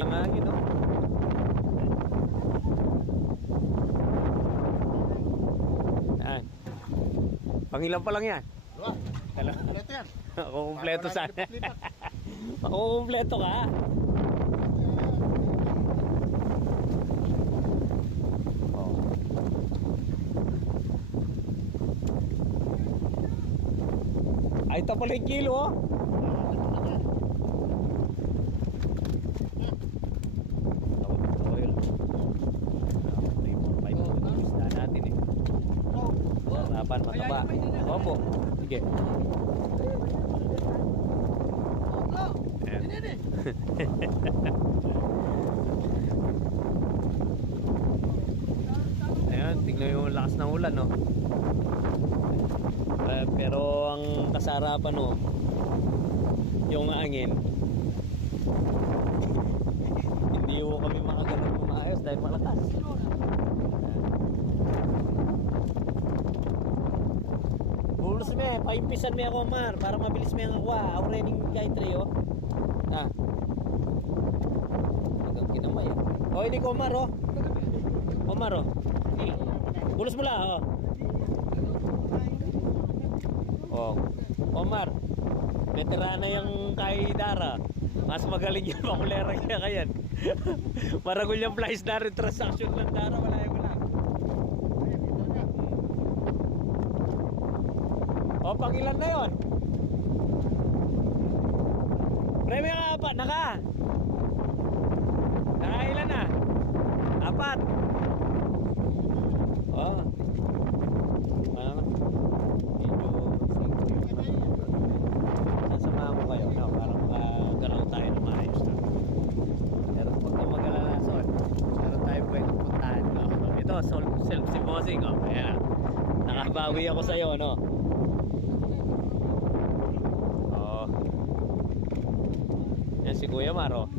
Ang hangin, no? Yan. Pangilan pa lang yan? Dua. Dalawa. Kompleto yan. Ako kumpleto Para sana. lipat-lipat. Ako kumpleto ka. Oh. Ay, ito pala yung kilo, oh. Harapan mataba. Opo. Sige. Ayan, tingnan yung lakas ng ulan, no? Pero ang kasarapan, no, yung hangin. Hindi ko kami makagalang maayos dahil malakas. Bulos me, paimpisan me ako, Mar, para mabilis me ang aqua. Ako rening kahit rin, oh. Ah. Hanggang kinamay, oh. Oh, hindi ko, Omar, oh. Omar, oh. Bulos mo lang, oh. Oh. Omar, veterana yung kay Dara. Mas magaling yung pakulera kaya kayan. Maragul yung flies na rin transaction ng Dara, wala yung wala. O, pangilan na yun? Premyo ka apat, nakailan na? Apat. O. Ano? Sasamahan ko kayo, no? Para makagalaw tayo na maayos na. Pero pag na mag-alalason, meron tayo pwede puntahan, no? Ito, self si Bossing, oh. Ayan. Nakabawi ako sa'yo, no? Yan si Kuya Maro.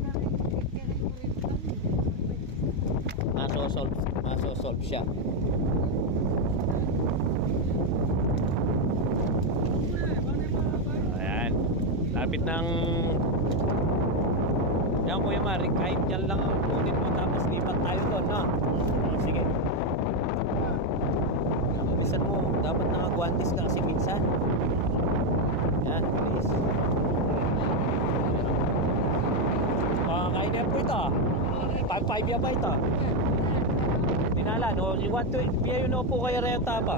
Masosolve siya. Ayan. Lapit ng yan, Kuya Maro. Kahit dyan lang ang kunin mo, tapos lipat tayo doon, no? Sige. Minsan mo, dapat nakagwantis ka kasi minsan. Yan, please. Kain na po ito. 5 yan ba ito? Dinala, no? You want to, piya yun po kaya renta pa.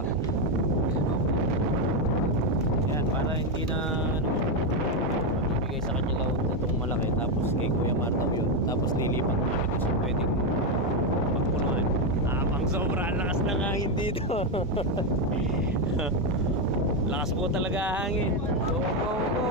Yan, para hindi na, ano, mabibigay sa kanya laot itong malaki. Tapos kay Kuya Martaw yun. Tapos lilipat mo namin kasi pwedeng magpunuan. Pang sobra, lakas ng hangin dito. Lakas po talaga hangin. Go, go, go.